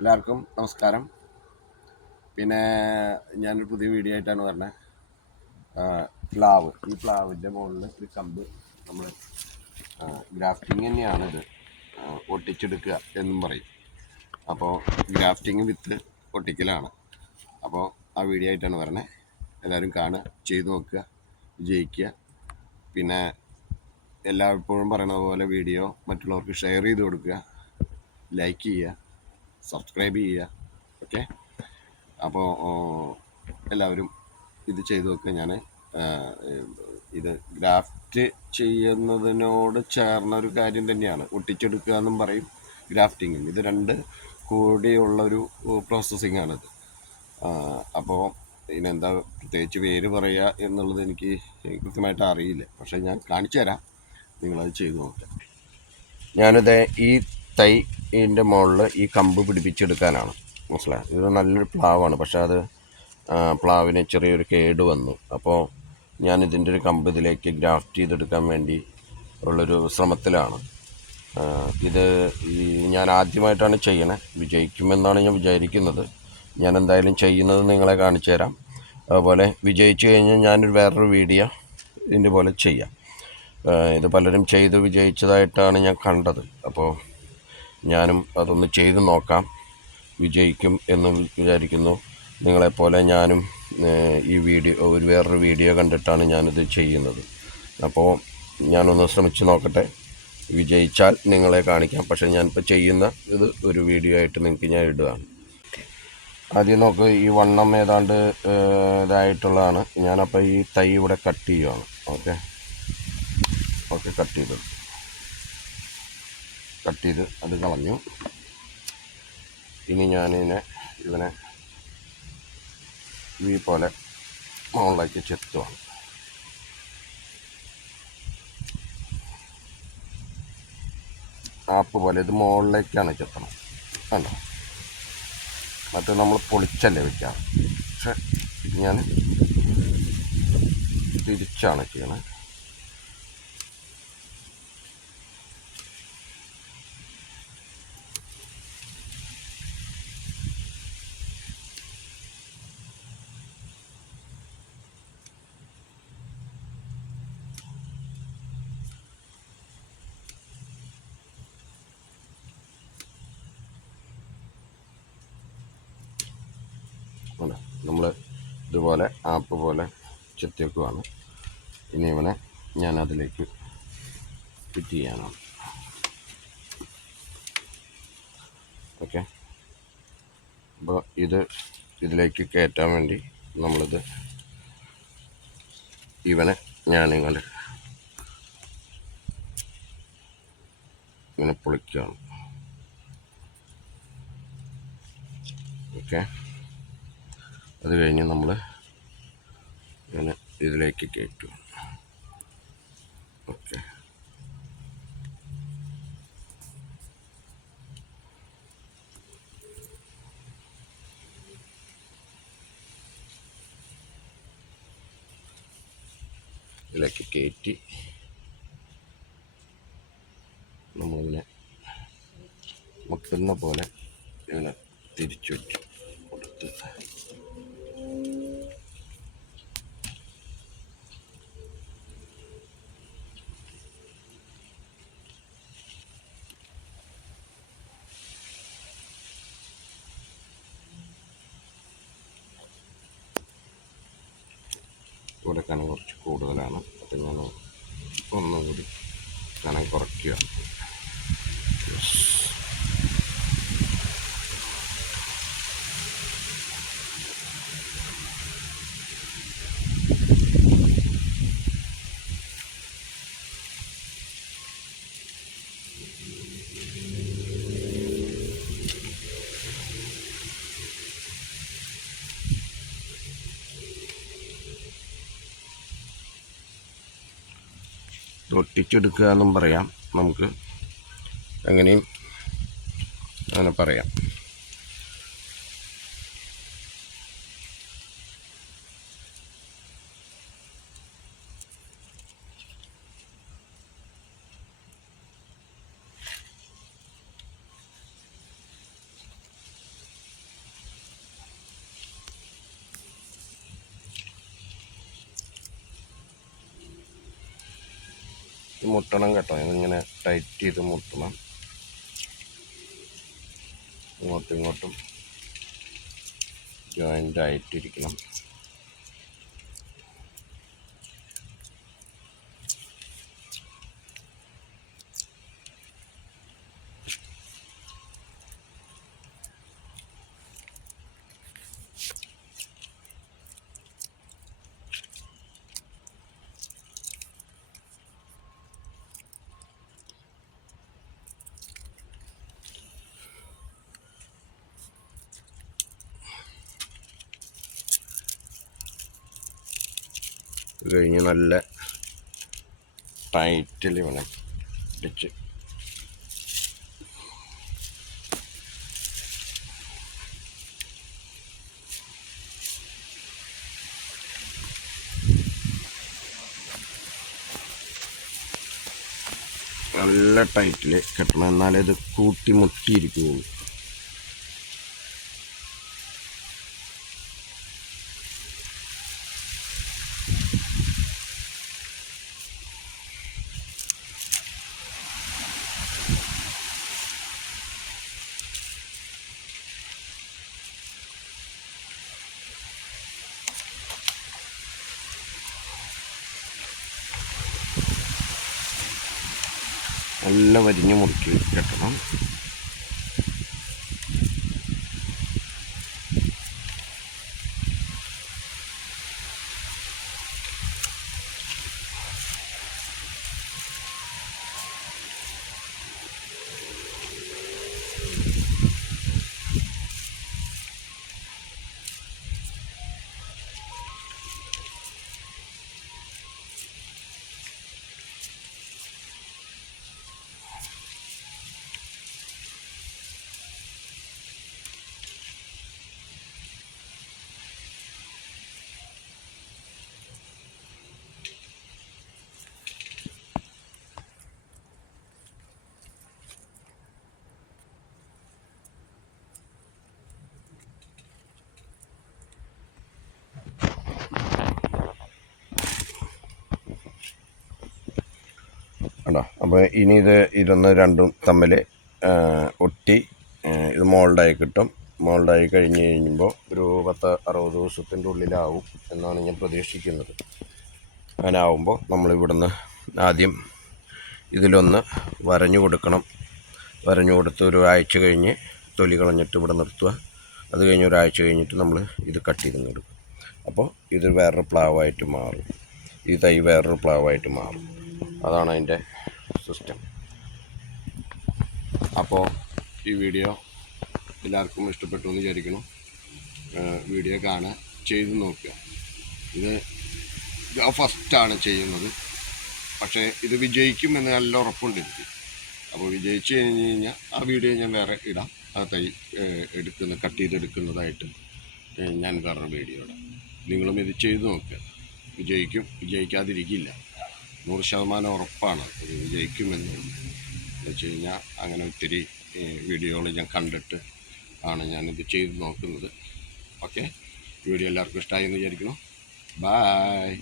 എല്ലാവർക്കും നമസ്കാരം. പിന്നെ ഞാനൊരു പുതിയ വീഡിയോ ആയിട്ടാണ് പറഞ്ഞത് പ്ലാവ്. ഈ പ്ലാവിന്റെ മുകളിൽ ഒരു കമ്പ് നമ്മൾ ഗ്രാഫ്റ്റിംഗ് തന്നെയാണിത്. ഒട്ടിച്ചെടുക്കുക എന്നും പറയും. അപ്പോൾ ഗ്രാഫ്റ്റിംഗ് വിത്ത് ഒട്ടിക്കലാണ്. അപ്പോൾ ആ വീഡിയോ ആയിട്ടാണ് പറഞ്ഞത് എല്ലാവരും കാണുക ചെയ്തു നോക്കുക ജയിക്കുക പിന്നെ എല്ലായ്പ്പോഴും പറയണ പോലെ വീഡിയോ മറ്റുള്ളവർക്ക് ഷെയർ ചെയ്ത് കൊടുക്കുക ലൈക്ക് ചെയ്യുക. സബ്സ്ക്രൈബ് ചെയ്യുക. ഓക്കെ അപ്പോൾ എല്ലാവരും ഇത് ചെയ്തു വെക്കുക ഞാൻ ഇത് ഗ്രാഫ്റ്റ് ചെയ്യുന്നതിനോട് ചേർന്ന ഒരു കാര്യം തന്നെയാണ്. ഒട്ടിച്ചെടുക്കുക എന്നും പറയും ഗ്രാഫ്റ്റിങ്ങും ഇത് രണ്ട് കൂടിയുള്ളൊരു പ്രോസസ്സിംഗ് ആണിത് അപ്പോൾ ഇതിനെന്താ പ്രത്യേകിച്ച് പേര് പറയുക എന്നുള്ളത് എനിക്ക് കൃത്യമായിട്ട് അറിയില്ല. പക്ഷേ ഞാൻ കാണിച്ചു തരാം നിങ്ങളത് ചെയ്തു നോക്കാം. ഞാനിത് ഈ തൈ ഇതിന്റെ മുകളിൽ ഈ കമ്പ് പിടിപ്പിച്ചെടുക്കാനാണ്. മനസ്സിലായി? ഇത് നല്ലൊരു പ്ലാവാണ്. പക്ഷേ അത് പ്ലാവിന് ചെറിയൊരു കേട് വന്നു. അപ്പോൾ ഞാൻ ഇതിന്റെ ഒരു കമ്പ് ഇതിലേക്ക് ഗ്രാഫ്റ്റ് ചെയ്തെടുക്കാൻ വേണ്ടി ഉള്ളൊരു ശ്രമത്തിലാണ്. ഇത് ഈ ഞാൻ ആദ്യമായിട്ടാണ് ചെയ്യണേ. വിജയിക്കുമെന്നാണ് ഞാൻ വിചാരിക്കുന്നത്. ഞാൻ എന്തായാലും ചെയ്യുന്നത് നിങ്ങളെ കാണിച്ചു തരാം. അതുപോലെ വിജയിച്ചു കഴിഞ്ഞാൽ ഞാനൊരു വേറൊരു വീഡിയോ ഇതിന്റെ പോലെ ചെയ്യാം. ഇത് പലരും ചെയ്ത് വിജയിച്ചതായിട്ടാണ് ഞാൻ കണ്ടത്. അപ്പോൾ ഞാനും അതൊന്ന് ചെയ്ത് നോക്കാം. വിജയിക്കും എന്ന് വിചാരിക്കുന്നു. നിങ്ങളെപ്പോലെ ഞാനും ഈ വീഡിയോ ഒരു വേറൊരു വീഡിയോ കണ്ടിട്ടാണ് ഞാനിത് ചെയ്യുന്നത്. അപ്പോൾ ഞാനൊന്ന് ശ്രമിച്ച് നോക്കട്ടെ. വിജയിച്ചാൽ നിങ്ങളെ കാണിക്കാം. പക്ഷേ ഞാനിപ്പോൾ ചെയ്യുന്ന ഇത് ഒരു വീഡിയോ ആയിട്ട് നിങ്ങൾക്ക് ഞാൻ ഇടുകയാണ്. ആദ്യം നോക്ക് ഈ വണ്ണം ഏതാണ്ട് ഇതായിട്ടുള്ളതാണ്. ഞാനപ്പോൾ ഈ തൈ ഇവിടെ കട്ട് ചെയ്യുകയാണ് ഓക്കെ? ഓക്കെ കട്ട് ചെയ്തു. കട്ട് ചെയ്ത് അത് കളഞ്ഞു. ഇനി ഞാനിതിനെ ഇവനെ ഈ പോലെ മുകളിലേക്ക് ചെത്തുവാണ്. ആപ്പ് പോലെ ഇത് മുകളിലേക്കാണ് ചെത്തണം. കണ്ടോ? മറ്റേ നമ്മൾ പൊളിച്ചല്ലേ വെക്കാം. പക്ഷെ ഞാൻ തിരിച്ചാണ് ചെയ്യണത് നമ്മൾ ഇതുപോലെ ആപ്പ് പോലെ ചെത്തിവെക്കുവാണ് ഇനി ഇവനെ ഞാൻ അതിലേക്ക് ഫിറ്റ് ചെയ്യാനാണ് ഓക്കെ അപ്പോൾ ഇത് ഇതിലേക്ക് കയറ്റാൻ വേണ്ടി നമ്മളിത് ഇവനെ ഞാൻ നിങ്ങൾ ഇങ്ങനെ പൊളിക്കുകയാണ്. ഓക്കെ അത് കഴിഞ്ഞ് നമ്മൾ ഇങ്ങനെ ഇതിലേക്ക് കയറ്റും. ഓക്കെ. ഇതിലേക്ക് കയറ്റി. നമ്മളിങ്ങനെ മുക്കുന്ന പോലെ ഇങ്ങനെ തിരിച്ചു കൊടുത്ത്. ഇവിടെ കനം കുറച്ച് കൂടുതലാണ് അപ്പം ഞാൻ ഒന്നുകൂടി കനം കുറയ്ക്കുക Yes. ഒട്ടിച്ചെടുക്കുക എന്നും പറയാം. നമുക്ക് അങ്ങനെയും അങ്ങനെ പറയാം. മുട്ടണം കേട്ടോ. ഇങ്ങനെ ടൈറ്റ് ചെയ്ത് മുട്ടണം. ഇങ്ങോട്ടും ഇങ്ങോട്ടും. ജോയിന്റ് ആയിട്ടിരിക്കണം. കഴിഞ്ഞ് നല്ല ടൈറ്റിൽ വേണം പിടിച്ച്. നല്ല ടൈറ്റിൽ കെട്ടണം. എന്നാലേ ഇത് കൂട്ടി മുട്ടിയിരിക്കുകയുള്ളൂ. നല്ല വരിഞ്ഞ് മുറുക്കി കെട്ടണം. കണ്ടോ അപ്പോൾ ഇനി ഇത് ഇതൊന്ന് രണ്ടും തമ്മിൽ ഒട്ടി ഇത് മോൾഡായി കിട്ടും. മോൾഡായി കഴിഞ്ഞ് കഴിഞ്ഞുമ്പോൾ ഒരു പത്ത് അറുപത് ദിവസത്തിന്റെ ഉള്ളിലാവും എന്നാണ് ഞാൻ പ്രതീക്ഷിക്കുന്നത്. അങ്ങനെ ആവുമ്പോൾ നമ്മളിവിടുന്ന് ആദ്യം ഇതിലൊന്ന് വരഞ്ഞു കൊടുക്കണം. വരഞ്ഞു കൊടുത്ത് ഒരു ആഴ്ച കഴിഞ്ഞ് തൊലി കളഞ്ഞിട്ട് ഇവിടെ നിർത്തുക. അത് കഴിഞ്ഞ് ഒരാഴ്ച കഴിഞ്ഞിട്ട് നമ്മൾ ഇത് കട്ട് ചെയ്ത് എടുക്കും. അപ്പോൾ ഇത് വേറൊരു പ്ലാവായിട്ട് മാറും. ഈ തൈ വേറൊരു പ്ലാവായിട്ട് മാറും. അതാണ് അതിന്റെ സിസ്റ്റം അപ്പോൾ ഈ വീഡിയോ എല്ലാവർക്കും ഇഷ്ടപ്പെട്ടു എന്ന് വിചാരിക്കണം വീഡിയോ കാണുക ചെയ്ത് നോക്കുക. ഇത് ഫസ്റ്റാണ് ചെയ്യുന്നത്. പക്ഷേ ഇത് വിജയിക്കും എന്ന് നല്ല ഉറപ്പുണ്ട് എനിക്ക്. അപ്പോൾ വിജയിച്ച് കഴിഞ്ഞ് കഴിഞ്ഞാൽ ആ വീഡിയോ ഞാൻ വേറെ ഇടാം. ആ തൈ എടുക്കുന്ന കട്ട് ചെയ്തെടുക്കുന്നതായിട്ട് ഞാൻ വേറൊരു വീഡിയോ ഇടാം നിങ്ങളും ഇത് ചെയ്ത് നോക്കുക. വിജയിക്കും വിജയിക്കാതിരിക്കില്ല. നൂറ് ശതമാനം ഉറപ്പാണ്. ഇത് വിജയിക്കുമെന്ന് വെച്ച് കഴിഞ്ഞാൽ അങ്ങനെ ഒത്തിരി വീഡിയോകൾ ഞാൻ കണ്ടിട്ട് ആണ് ഞാനിത് ചെയ്ത് നോക്കുന്നത്. ഓക്കെ? വീഡിയോ എല്ലാവർക്കും ഇഷ്ടമായി എന്ന് വിചാരിക്കുന്നു. ബായ്.